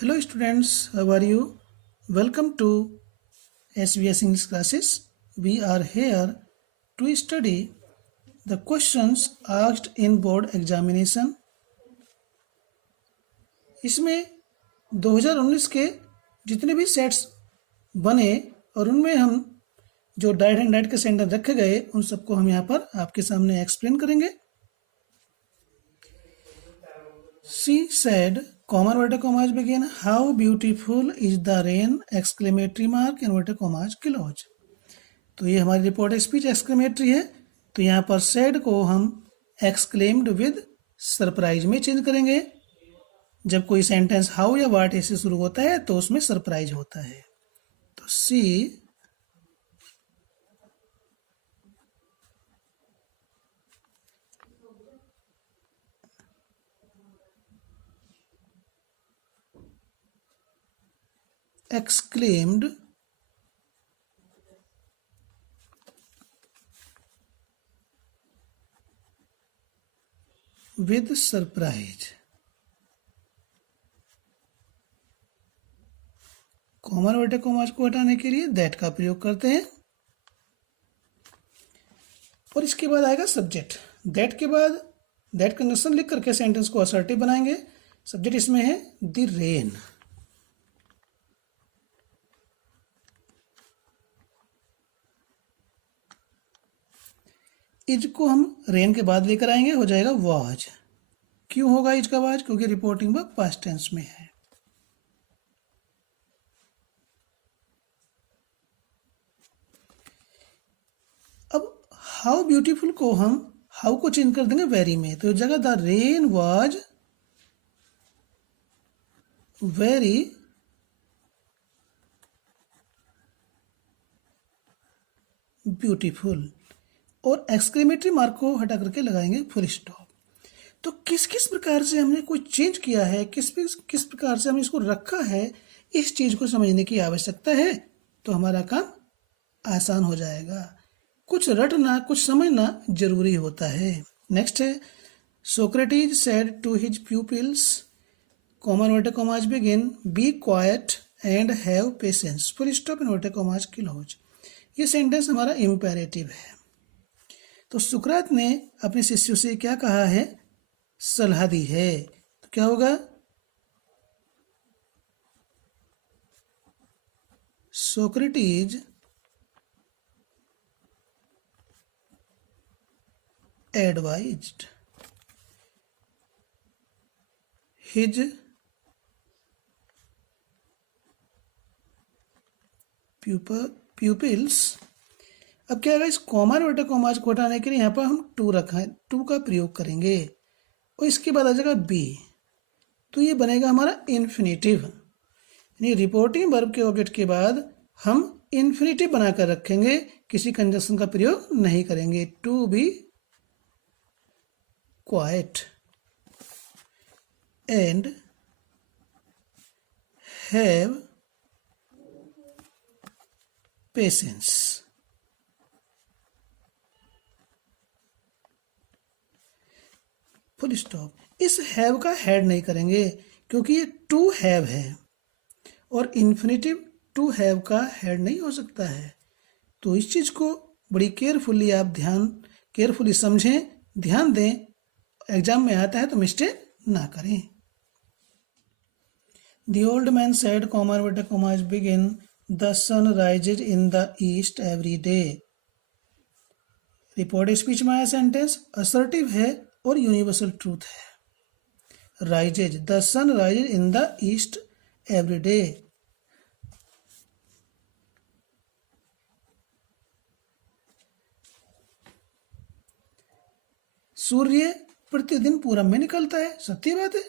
Hello students, how are you? Welcome to SVS English classes. We are here to study the questions asked in board examination. इसमें 2019 के जितने भी sets बने और उनमें हम जो डाइट एंड डाइट के सेंटेंस रखे गए उन सबको हम यहाँ पर आपके सामने एक्सप्लेन करेंगे. She said, comma inverted commas begin, how beautiful is the rain, exclamatory mark, inverted commas close. तो ये हमारी रिपोर्ट स्पीच एक्सक्लेमेटरी है. तो यहाँ पर said को हम exclaimed with सरप्राइज में चेंज करेंगे. जब कोई सेंटेंस हाउ या वाट ऐसे शुरू होता है तो उसमें सरप्राइज होता है. तो she exclaimed with surprise. Comma inverted commas को हटाने के लिए दैट का प्रयोग करते हैं और इसके बाद आएगा सब्जेक्ट. दैट के बाद दैट कंजंक्शन लिख करके सेंटेंस को असर्टिव बनाएंगे. सब्जेक्ट इसमें है द रेन. इज को हम रेन के बाद लेकर आएंगे, हो जाएगा वाज. क्यों होगा इज का वाज? क्योंकि रिपोर्टिंग वर्ब पास्ट टेंस में है. अब हाउ ब्यूटीफुल को हम हाउ को चेंज कर देंगे वेरी में. तो जगह the rain was very beautiful और एक्सक्लेमेटरी मार्क को हटा करके लगाएंगे फुल स्टॉप. तो किस किस प्रकार से हमने कुछ चेंज किया है, किस प्रकार से हमने इसको रखा है, इस चीज को समझने की आवश्यकता है. तो हमारा काम आसान हो जाएगा. कुछ रटना, कुछ समझना जरूरी होता है. नेक्स्ट है Socrates said to his pupils, comma inverted commas begin, be quiet and have patience, full stop inverted commas close. ये सेंटेंस हमारा इंपेरेटिव है. तो सुकरात ने अपने शिष्यों से क्या कहा है? सलाह दी है. तो क्या होगा? Socrates advised his pupils. अब क्या है, इस कॉमा इन्वर्टेड कॉमास को हटाने के लिए यहाँ पर हम टू रखा है, टू का प्रयोग करेंगे और इसके बाद आ जाएगा बी. तो ये बनेगा हमारा इन्फिनेटिव. यानी रिपोर्टिंग वर्ब के ऑब्जेक्ट के बाद हम इन्फिनेटिव बनाकर रखेंगे, किसी कंजंक्शन का प्रयोग नहीं करेंगे. To be quiet and have patience. Full stop. इस हैव का हेड नहीं करेंगे क्योंकि ये टू हैव है और इन्फिनेटिव टू हैव का हेड नहीं हो सकता है. तो इस चीज को बड़ी केयरफुली आप केयरफुली समझें, ध्यान दें. एग्जाम में आता है तो मिस्टेक ना करें. The old man said, comma inverted commas begin, the sun rises in the east every day. Report speech में आया सेंटेंस असर्टिव है और यूनिवर्सल ट्रूथ है. Rises, the sun rises in the east every day. सूर्य प्रतिदिन पूरब में निकलता है, सत्य बात है.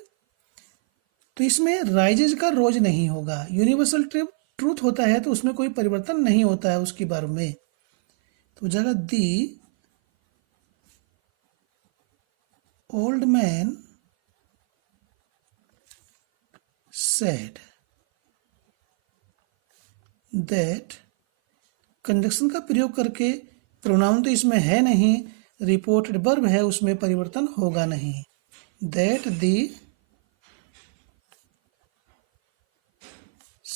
तो इसमें राइजेज का रोज नहीं होगा. यूनिवर्सल ट्रूथ होता है तो उसमें कोई परिवर्तन नहीं होता है उसकी बारे में. तो जगह दी old man said that, conjunction का प्रयोग करके, प्रोनाउन तो इसमें है नहीं, रिपोर्टेड वर्ब है, उसमें परिवर्तन होगा नहीं. That the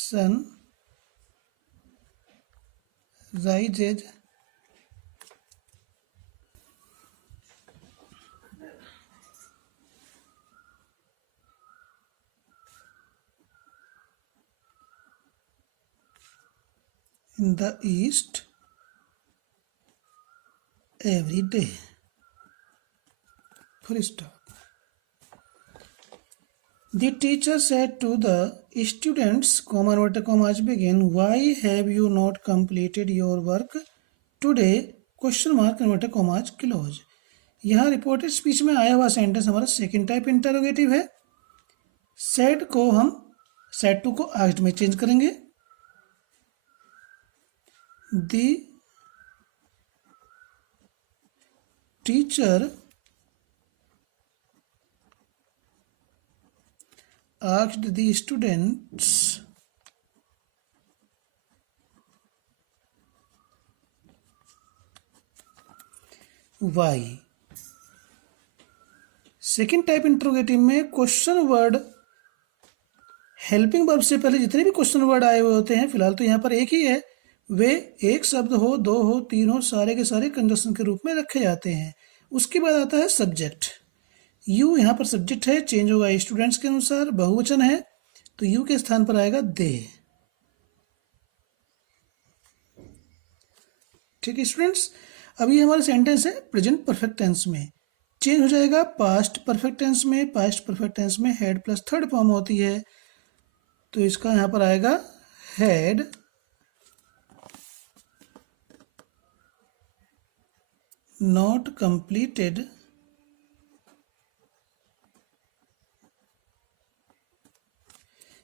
sun rises in the east every day. Full stop. The teacher said to the students, comma inverted commas begin, why have you not completed your work today? Question mark inverted commas close. यहाँ reported speech में आया हुआ sentence हमारा second type interrogative है. Said को हम said to को asked में चेंज करेंगे. The teacher asked the students why. Second type interrogative में क्वेश्चन वर्ड हेल्पिंग वर्ब से पहले जितने भी क्वेश्चन वर्ड आए हुए होते हैं, फिलहाल तो यहाँ पर एक ही है, वे एक शब्द हो, दो हो, तीन हो, सारे के सारे कंजक्शन के रूप में रखे जाते हैं. उसके बाद आता है सब्जेक्ट. यू यहाँ पर सब्जेक्ट है, चेंज होगा स्टूडेंट्स के अनुसार, बहुवचन है तो यू के स्थान पर आएगा दे. ठीक है स्टूडेंट्स, अभी हमारा सेंटेंस है प्रेजेंट परफेक्ट टेंस में. चेंज हो जाएगा पास्ट परफेक्ट टेंस में. पास्ट परफेक्ट टेंस में हैड प्लस थर्ड फॉर्म होती है, तो इसका यहाँ पर आएगा had not completed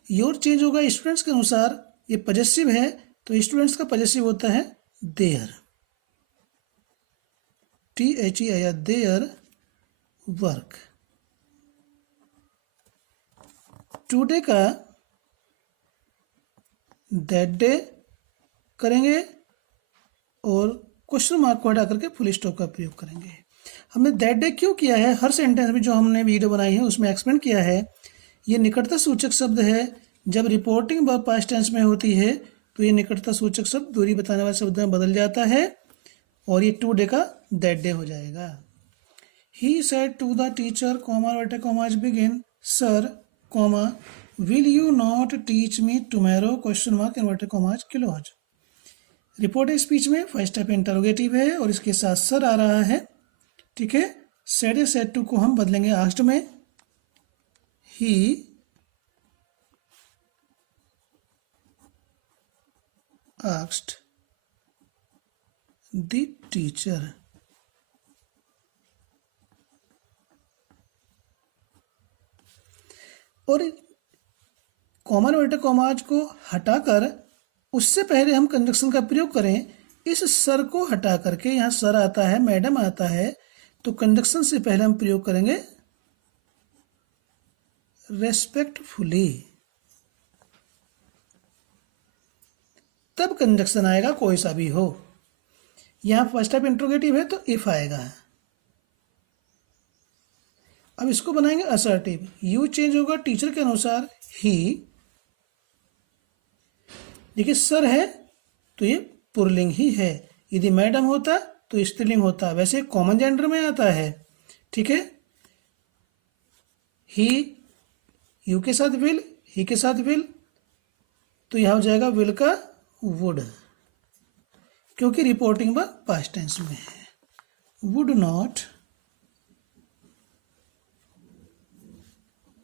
your. Change होगा स्टूडेंट्स के अनुसार. ये पजेसिव है तो स्टूडेंट्स का पजेसिव होता है देयर. THE आया देयर वर्क. टुडे का दैट डे करेंगे और क्वेश्चन मार्क को हटा करके फुल स्टॉप का प्रयोग करेंगे. हमने दैट डे क्यों किया है, हर सेंटेंस में जो हमने वीडियो बनाई है उसमें एक्सप्लेन किया है. ये निकटता सूचक शब्द है. जब रिपोर्टिंग वर्ब पास्ट टेंस में होती है तो ये निकटता सूचक शब्द दूरी बताने वाले शब्द में बदल जाता है और ये टुडे का दैट डे हो जाएगा. He said to the teacher, comma inverted commas begin, sir, comma, will you not teach me tomorrow? Question mark inverted commas close. Reported speech में फर्स्ट टाइप इंटरोगेटिव है और इसके साथ सर आ रहा है. ठीक है, सेड या सेड टू को हम बदलेंगे आस्क्ड में. He asked the teacher. और कॉमन इन्वर्टेड कॉमाज को हटाकर उससे पहले हम कंजक्शन का प्रयोग करें. इस सर को हटा करके यहाँ सर आता है, मैडम आता है, तो कंजक्शन से पहले हम प्रयोग करेंगे रेस्पेक्टफुली. तब कंजक्शन आएगा कोई सा भी हो. यहाँ फर्स्ट टाइप इंट्रोगेटिव है तो इफ आएगा. अब इसको बनाएंगे असर्टिव. यू चेंज होगा टीचर के अनुसार ही. देखिए सर है तो ये पुल्लिंग ही है, यदि मैडम होता तो स्त्रीलिंग होता. वैसे कॉमन जेंडर में आता है. ठीक है, ही यू के साथ विल, ही के साथ विल, तो यह हो जाएगा विल का वुड, क्योंकि रिपोर्टिंग व पास्ट टेंस में है. Would not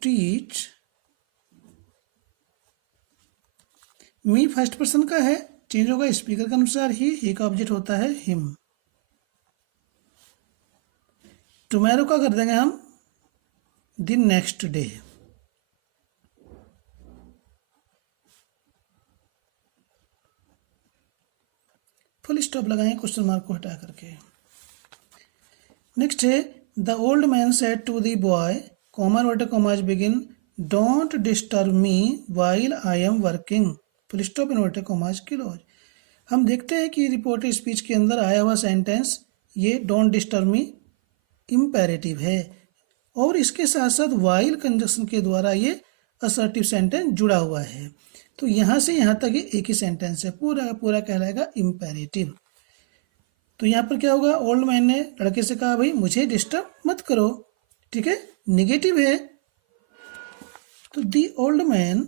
teach me first person का है, चेंज होगा स्पीकर के अनुसार. ही का ऑब्जेक्ट होता है हिम. टुमारो का कर देंगे हम the next day. Full stop लगाएंगे क्वेश्चन मार्क को हटा करके. नेक्स्ट है the old man said to the boy, comma inverted commas begin, don't disturb me while I am working. Full stop inverted commas close. हम देखते हैं कि reported speech के अंदर आया हुआ सेंटेंस ये डोंट डिस्टर्ब मी इम्पेरेटिव है और इसके साथ साथ व्हाइल कंजक्शन के द्वारा ये असर्टिव सेंटेंस जुड़ा हुआ है। तो यहाँ से यहाँ तक ये एक ही सेंटेंस है, पूरा का पूरा कहलाएगा इम्पेरेटिव। तो यहाँ पर क्या होगा, ओल्ड मैन ने लड़के से कहा भाई मुझे डिस्टर्ब मत करो, ठीक है, निगेटिव है। तो दी ओल्ड मैन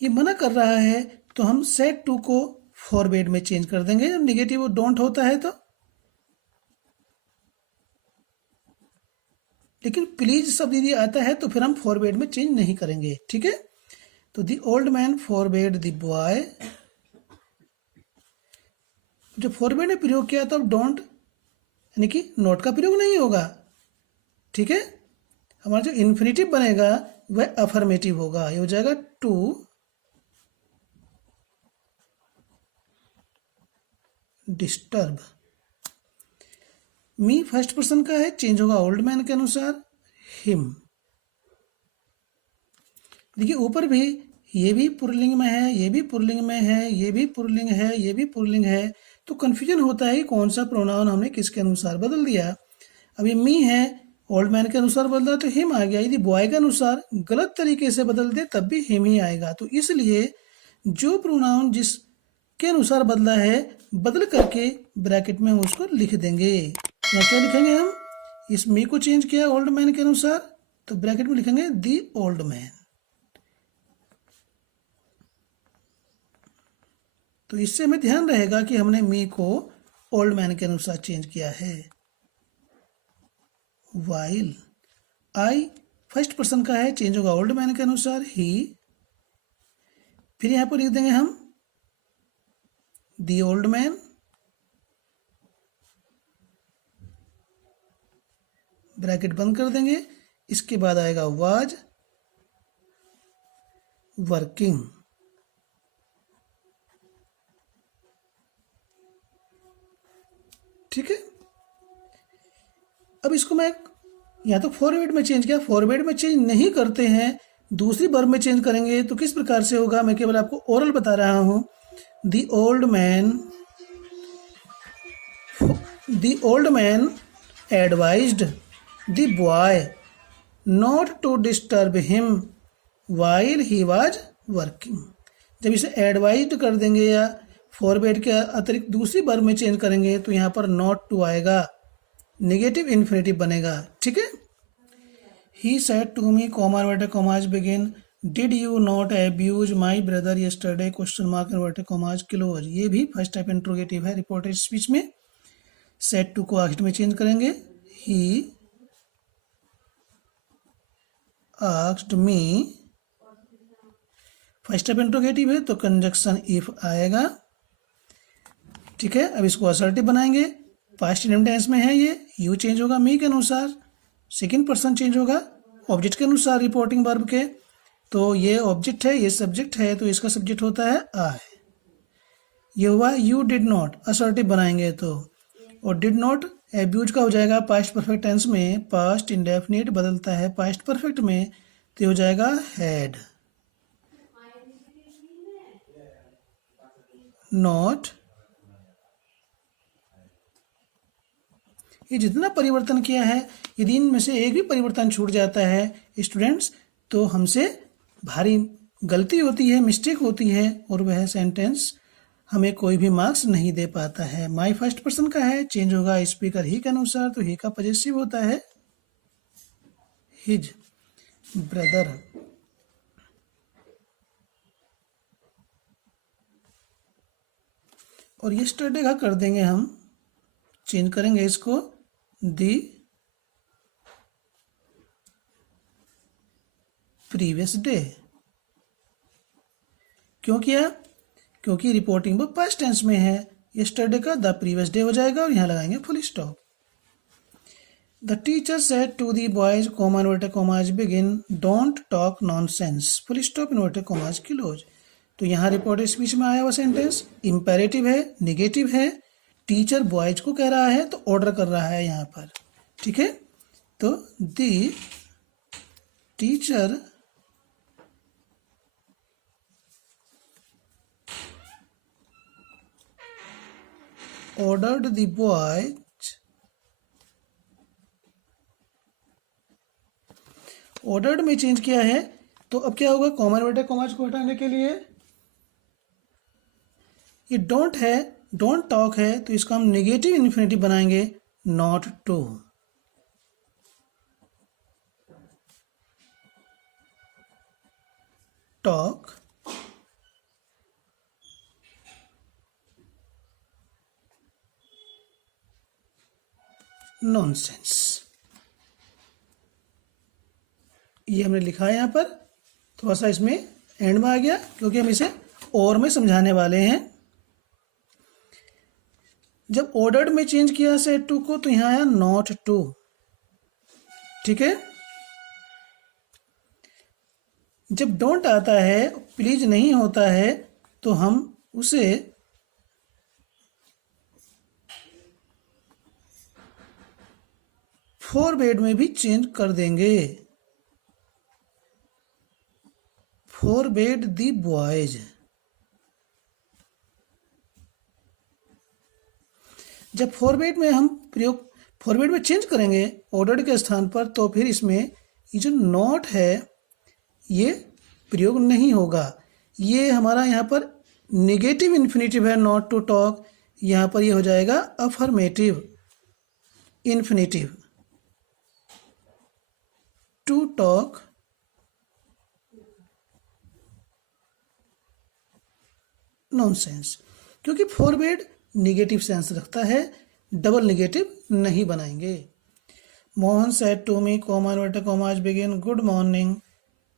ये मना कर रहा है, तो हम सेड टू को फॉरवर्ड में चेंज कर देंगे जब निगेटिव डोंट होता है तो। लेकिन प्लीज शब्द यदि आता है तो फिर हम फॉरवर्ड में चेंज नहीं करेंगे, ठीक है। तो the old man forward the boy, जब फॉरवर्ड ने प्रयोग किया तो अब डोंट यानी कि नॉट का प्रयोग नहीं होगा, ठीक है। हमारा जो इन्फिनेटिव बनेगा वह अफर्मेटिव होगा, ये हो जाएगा to disturb. Me first person का है, चेंज होगा ओल्ड मैन के अनुसार हिम। देखिए ऊपर भी ये भी पुल्लिंग में है, ये भी पुल्लिंग में है, ये भी पुल्लिंग है, ये भी पुल्लिंग है, तो कंफ्यूजन होता है कि कौन सा प्रोनाउन हमने किसके अनुसार बदल दिया। अब ये मी है, ओल्ड मैन के अनुसार बदला तो हिम आ गया, यदि बॉय के अनुसार गलत तरीके से बदल दे तब भी हिम ही आएगा। तो इसलिए जो प्रोनाउन जिसके अनुसार बदला है बदल करके ब्रैकेट में हम उसको लिख देंगे। या क्या लिखेंगे हम, इस मी को चेंज किया ओल्ड मैन के अनुसार तो ब्रैकेट में लिखेंगे दी ओल्ड मैन। तो इससे हमें ध्यान रहेगा कि हमने मी को ओल्ड मैन के अनुसार चेंज किया है। वाइल आई फर्स्ट पर्सन का है, चेंज होगा ओल्ड मैन के अनुसार ही। फिर यहां पर लिख देंगे हम दी ओल्ड मैन, ब्रैकेट बंद कर देंगे। इसके बाद आएगा वाज वर्किंग, ठीक है। अब इसको मैं या तो फॉरवर्ड में चेंज किया, फॉरवर्ड में चेंज नहीं करते हैं, दूसरी वर्ब में चेंज करेंगे तो किस प्रकार से होगा, मैं केवल आपको ओरल बता रहा हूं। The old man advised the boy not to disturb him while he was working. जब इसे एडवाइज्ड कर देंगे या फॉरवर्ड के अतिरिक्त दूसरी वर्ब में चेंज करेंगे तो यहाँ पर नॉट टू आएगा, नेगेटिव इन्फिनेटिव बनेगा, ठीक है। He said to me comma inverted commas begin did you not abuse my brother yesterday question mark inverted commas close. ये भी फर्स्ट टाइप इंट्रोगेटिव है रिपोर्टेड स्पीच में। सेड टू को आखिर में चेंज करेंगे, he asked me, first type interrogative है तो कंजक्शन इफ आएगा, ठीक है। अब इसको असर्टिव बनाएंगे, पास्ट टेंस में है ये, यू चेंज होगा मी के अनुसार, सेकंड पर्सन चेंज होगा ऑब्जेक्ट के अनुसार रिपोर्टिंग वर्ब के। तो ये ऑब्जेक्ट है, ये सब्जेक्ट है, तो इसका सब्जेक्ट होता है आई। ये हुआ यू डिड नॉट, असर्टिव बनाएंगे तो, और डिड नॉट एब्यूज का हो जाएगा पास्ट परफेक्ट टेंस में, पास्ट इंडेफिनिट बदलता है पास्ट परफेक्ट में तो हो जाएगा हैड नॉट। ये जितना परिवर्तन किया है, यदि इनमें से एक भी परिवर्तन छूट जाता है स्टूडेंट्स तो हमसे भारी गलती होती है, मिस्टेक होती है, और वह सेंटेंस हमें कोई भी मार्क्स नहीं दे पाता है। माई फर्स्ट पर्सन का है, चेंज होगा स्पीकर ही के अनुसार तो ही का पॉजेसिव होता है हिज ब्रदर। और यस्टरडे का कर देंगे हम, चेंज करेंगे इसको दी प्रीवियस डे। क्यों किया, क्योंकि रिपोर्टिंग वो पास्ट टेंस में है, यस्टरडे का द प्रीवियस डे हो जाएगा और यहाँ लगाएंगे full stop. The teacher said to the boys comma inverted commas begin don't talk nonsense full stop inverted commas close. तो यहाँ रिपोर्टेड स्पीच में आया हुआ सेंटेंस इंपेरेटिव है, नेगेटिव है, टीचर बॉयज को कह रहा है तो ऑर्डर कर रहा है यहाँ पर, ठीक है। तो the teacher ordered the boys ordered में चेंज किया है, तो अब क्या होगा, कॉमा इन्वर्टेड कॉमाज को हटाने के लिए ये डोंट है, डोंट टॉक है, तो इसका हम नेगेटिव इन्फिनेटिव बनाएंगे, नॉट टू। Talk nonsense. ये हमने लिखा है यहाँ पर, थोड़ा सा इसमें एंड में आ गया क्योंकि हम इसे और में समझाने वाले हैं। जब ऑर्डर्ड में चेंज किया सेट टू को, तो यहाँ आया नॉट टू। ठीक है, जब डोंट आता है, प्लीज नहीं होता है, तो हम उसे फॉरबेड में भी चेंज कर देंगे, फॉरबेड दी बॉयज। जब फॉरबेड में हम प्रयोग फॉरबेड में चेंज करेंगे ऑर्डर्ड के स्थान पर, तो फिर इसमें ये जो नॉट है ये प्रयोग नहीं होगा। ये हमारा यहाँ पर नेगेटिव इन्फिनेटिव है, नॉट टू टॉक, यहाँ पर ये हो जाएगा affirmative infinitive, to talk nonsense. क्योंकि फॉरबेड निगेटिव सेंस रखता है, डबल निगेटिव नहीं बनाएंगे। Mohan said to me, comma inverted commas begin, good morning,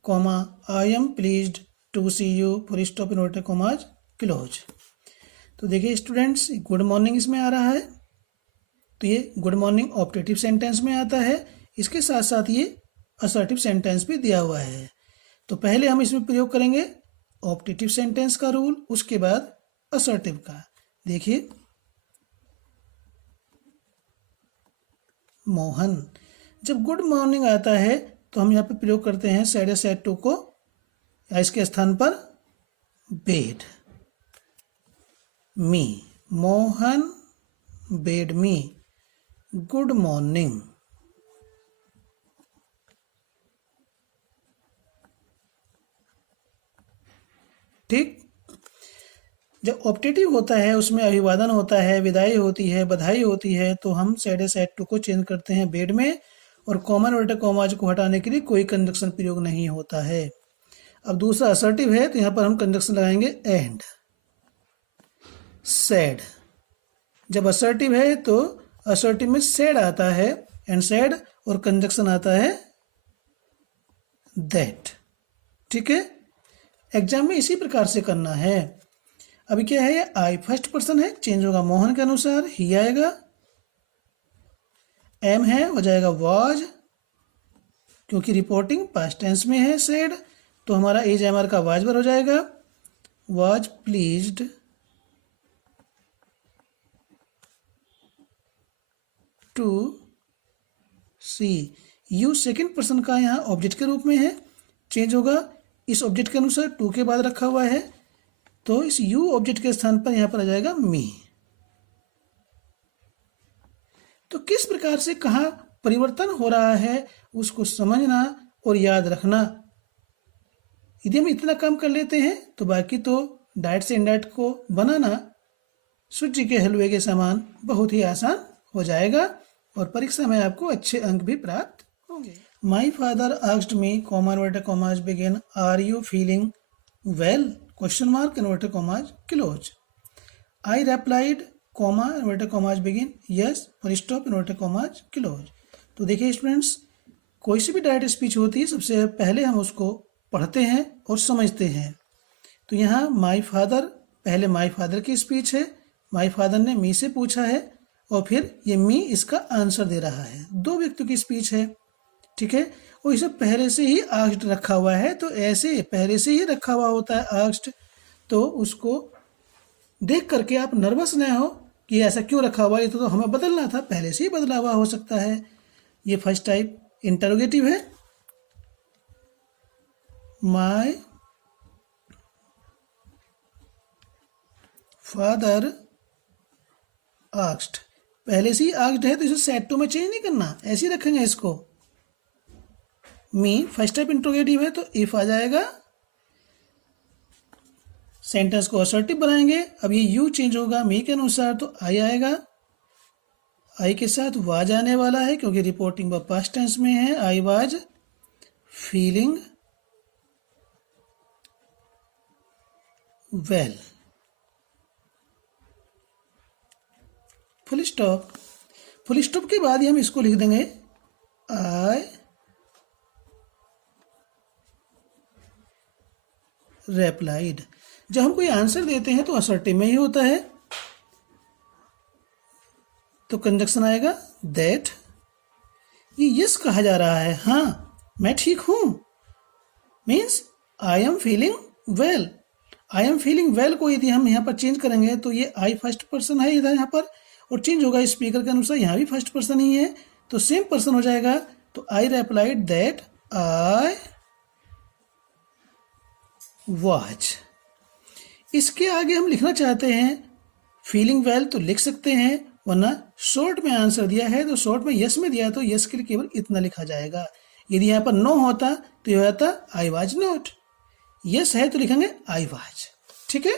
comma I am pleased to see you, full stop inverted commas close. तो देखिए students, good morning इसमें आ रहा है, तो ये गुड मॉर्निंग ऑप्टेटिव सेंटेंस में आता है। इसके साथ साथ ये असर्टिव सेंटेंस भी दिया हुआ है। तो पहले हम इसमें प्रयोग करेंगे ऑप्टेटिव सेंटेंस का रूल, उसके बाद असर्टिव का। देखिए, मोहन, जब गुड मॉर्निंग आता है तो हम यहाँ पे प्रयोग करते हैं सेड या सेड टू को, या इसके स्थान पर बेड मी, मोहन बेड मी गुड मॉर्निंग। ठीक, जब ऑप्टेटिव होता है उसमें अभिवादन होता है, विदाई होती है, बधाई होती है, तो हम सेड या सेड टू को चेंज करते हैं बेड में, और कॉमन इन्वर्टेड कॉमाज को हटाने के लिए कोई कंजक्शन प्रयोग नहीं होता है। अब दूसरा असर्टिव है, तो यहाँ पर हम कंजक्शन लगाएंगे एंड सेड। जब असर्टिव है तो असर्टिव में सेड आता है, एंड सेड, और कंजक्शन आता है दैट। ठीक है, एग्जाम में इसी प्रकार से करना है। अभी क्या है, ये आई फर्स्ट पर्सन है, चेंज होगा मोहन के अनुसार, ही आएगा। एम है, हो जाएगा वाज, क्योंकि रिपोर्टिंग पास्ट टेंस में है सेड, तो हमारा एज एम आर का वाज पर हो जाएगा, was pleased to see you. Second person का यहाँ ऑब्जेक्ट के रूप में है, चेंज होगा इस ऑब्जेक्ट के अनुसार, टू के बाद रखा हुआ है, तो इस यू ऑब्जेक्ट के स्थान पर यहाँ पर आ जाएगा मी। तो किस प्रकार से कहाँ परिवर्तन हो रहा है उसको समझना और याद रखना। यदि हम इतना काम कर लेते हैं तो बाकी तो डायरेक्ट से इनडायरेक्ट को बनाना सूजी के हलवे के समान बहुत ही आसान हो जाएगा, और परीक्षा में आपको अच्छे अंक भी प्राप्त होंगे। My father asked me, comma inverted commas begin, are you feeling well, question mark inverted commas close. I replied, comma inverted commas begin, yes, full stop inverted commas close. तो देखिए स्टूडेंट्स, कोई सी भी डायरेक्ट स्पीच होती है, सबसे पहले हम उसको पढ़ते हैं और समझते हैं। तो यहाँ माई फादर, पहले माई फादर की स्पीच है, माई फादर ने मी से पूछा है, और फिर ये मी इसका आंसर दे रहा है। दो व्यक्तियों की स्पीच है, ठीक है, और इसे पहले से ही आस्क्ड रखा हुआ है, तो ऐसे पहले से ही रखा हुआ होता है आस्क्ड, तो उसको देख करके आप नर्वस न हो कि ऐसा क्यों रखा हुआ है, ये तो हमें बदलना था, पहले से ही बदला हुआ हो सकता है। ये फर्स्ट टाइप इंटरोगेटिव है। माय फादर आस्क्ड, पहले से ही आस्क्ड है तो इसे सेड टू में चेंज नहीं करना, ऐसे ही रखेंगे इसको। मी फर्स्ट टाइप इंट्रोगेटिव है तो इफ आ जाएगा। सेंटेंस को असर्टिव बनाएंगे। अब ये यू चेंज होगा मी के अनुसार तो आई आएगा। आई के साथ वाज आने वाला है क्योंकि रिपोर्टिंग वर्ब पास्ट टेंस में है। I was feeling well. Full stop. Full stop के बाद ही हम इसको लिख देंगे आई रेप्लाइड। जब हम कोई आंसर देते हैं तो असर्टिव में ही होता है, तो कंजक्शन आएगा दैट। ये यस कहा जा रहा है, हाँ मैं ठीक हूं, means I am feeling well. I am feeling well को यदि हम यहाँ पर चेंज करेंगे तो ये आई फर्स्ट पर्सन है इधर यहाँ पर, और चेंज होगा स्पीकर के अनुसार, यहाँ भी फर्स्ट पर्सन ही है तो सेम पर्सन हो जाएगा। तो आई रेप्लाइड दैट आई वाज। इसके आगे हम लिखना चाहते हैं फीलिंग वेल तो लिख सकते हैं, वरना शॉर्ट में आंसर दिया है तो शॉर्ट में यस में दिया तो यस के लिए केवल इतना लिखा जाएगा। यदि यहाँ पर नो होता तो यह होता आई वाज नॉट। यस है तो लिखेंगे आई वाज। ठीक है,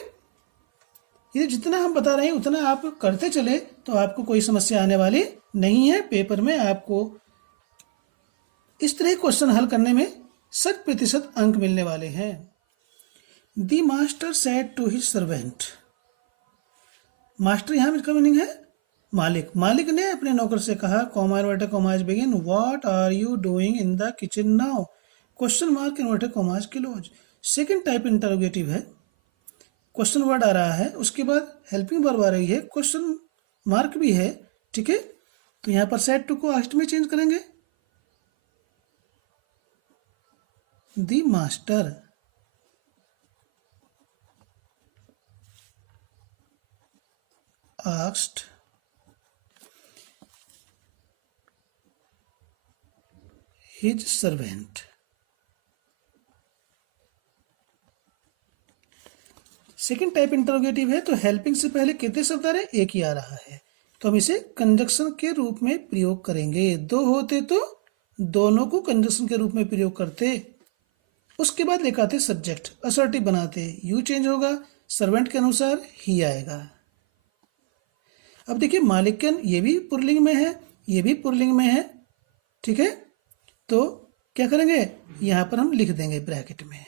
ये जितना हम बता रहे हैं उतना आप करते चले तो आपको कोई समस्या आने वाली नहीं है। पेपर में आपको इस तरह क्वेश्चन हल करने में 100% अंक मिलने वाले हैं। The master said to his servant. Master यहां इसका मीनिंग है मालिक। मालिक ने अपने नौकर से कहा, comma inverted commas begin, what are you doing in the kitchen now, question mark inverted commas close. Second type interrogative है, क्वेश्चन वर्ड आ रहा है, उसके बाद हेल्पिंग वर्ब आ रही है, क्वेश्चन मार्क भी है। ठीक है, तो यहां पर सेड टू को आस्ट में चेंज करेंगे। The master asked his servant। Second type interrogative है तो हेल्पिंग से पहले कितने शब्द आ रहे हैं, एक ही आ रहा है, तो हम इसे कंजक्शन के रूप में प्रयोग करेंगे। दो होते तो दोनों को कंजक्शन के रूप में प्रयोग करते, उसके बाद लिखाते सब्जेक्ट, असर्टिव बनाते, यू चेंज होगा, सर्वेंट के अनुसार ही आएगा। अब देखिए मालिकन ये भी पुल्लिंग में है, ये भी पुल्लिंग में है। ठीक है, तो क्या करेंगे, यहां पर हम लिख देंगे ब्रैकेट में,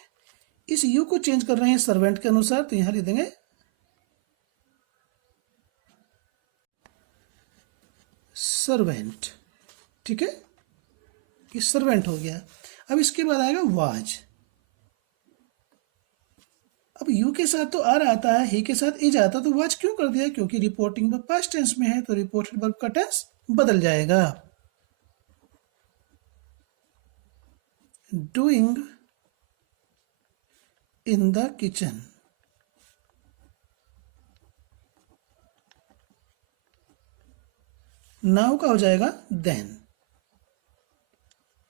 इस यू को चेंज कर रहे हैं सर्वेंट के अनुसार तो यहां लिख देंगे सर्वेंट। ठीक है, ये सर्वेंट हो गया। अब इसके बाद आएगा वाज। अब यू के साथ तो आर आता है, ही के साथ इज आता, तो वाज क्यों कर दिया, क्योंकि रिपोर्टिंग वर्ब पास्ट टेंस में है तो रिपोर्टेड वर्ब का टेंस बदल जाएगा। Doing in the kitchen, now का हो जाएगा देन,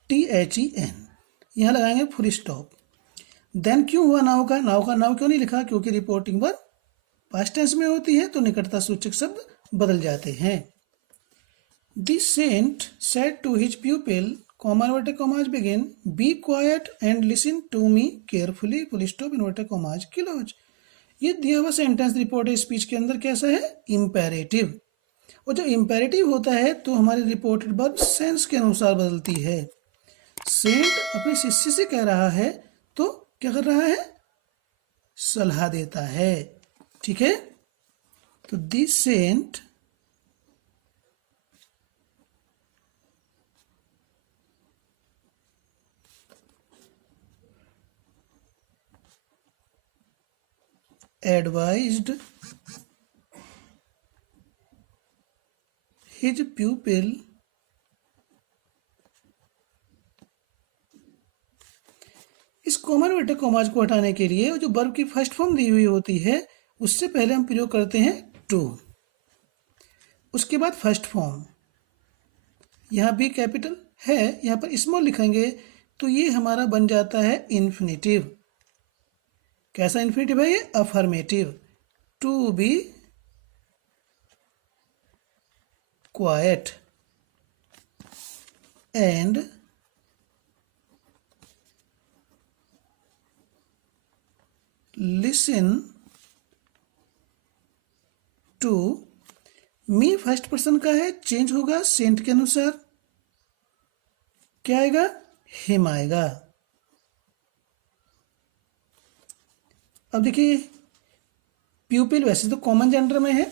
THEN, यहां लगाएंगे फुल स्टॉप। देन क्यों हुआ नाउ का, नाउ का नाउ क्यों नहीं लिखा, क्योंकि रिपोर्टिंग वर्ब पास्ट टेंस में होती है तो निकटता सूचक शब्द बदल जाते हैं। The saint said to his pupil, comma inverted commas begin, be quiet and listen to me carefully, full stop inverted commas close. ये दिया हुआ सेंटेंस रिपोर्टेड स्पीच के अंदर कैसा है, इंपेरेटिव, और जब इंपेरेटिव होता है तो हमारी रिपोर्टेड वर्ब सेंस के अनुसार बदलती है। सेंट अपने शिष्य से कह रहा है तो क्या कर रहा है, सलाह देता है। ठीक है, तो this saint advised his pupil इस कॉमन इन्वर्टेड कॉमास को हटाने के लिए जो वर्ब की फर्स्ट फॉर्म दी हुई होती है उससे पहले हम प्रयोग करते हैं टू, उसके बाद फर्स्ट फॉर्म, यहाँ भी कैपिटल है, यहाँ पर स्मॉल लिखेंगे तो ये हमारा बन जाता है इन्फिनेटिव। कैसा इन्फिनेटिव है ये, affirmative, to be quiet and listen to me first person का है, चेंज होगा सेंट के अनुसार, क्या आएगा, हिम आएगा। अब देखिए प्यूपिल वैसे तो कॉमन जेंडर में है,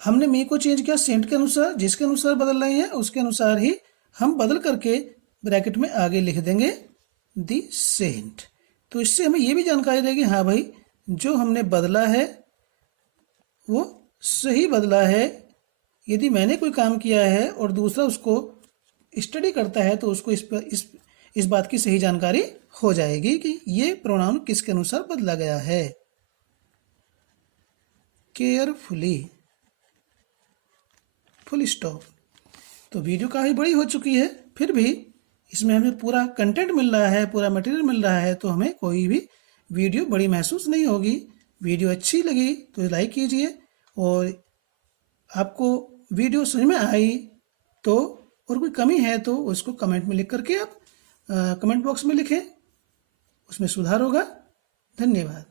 हमने मी को चेंज किया सेंट के अनुसार, जिसके अनुसार बदल रहे हैं उसके अनुसार ही हम बदल करके ब्रैकेट में आगे लिख देंगे दी सेंट। तो इससे हमें ये भी जानकारी रहेगी, हाँ भाई जो हमने बदला है वो सही बदला है। यदि मैंने कोई काम किया है और दूसरा उसको स्टडी करता है तो उसको इस बात की सही जानकारी हो जाएगी कि ये प्रोनाउन किसके अनुसार बदला गया है। Carefully, full stop. तो वीडियो काफ़ी बड़ी हो चुकी है, फिर भी इसमें हमें पूरा कंटेंट मिल रहा है, पूरा मटेरियल मिल रहा है, तो हमें कोई भी वीडियो बड़ी महसूस नहीं होगी। वीडियो अच्छी लगी तो लाइक कीजिए, और आपको वीडियो समझ में आई तो और कोई कमी है तो उसको कमेंट में लिख करके आप कमेंट बॉक्स में लिखें, उसमें सुधार होगा। धन्यवाद।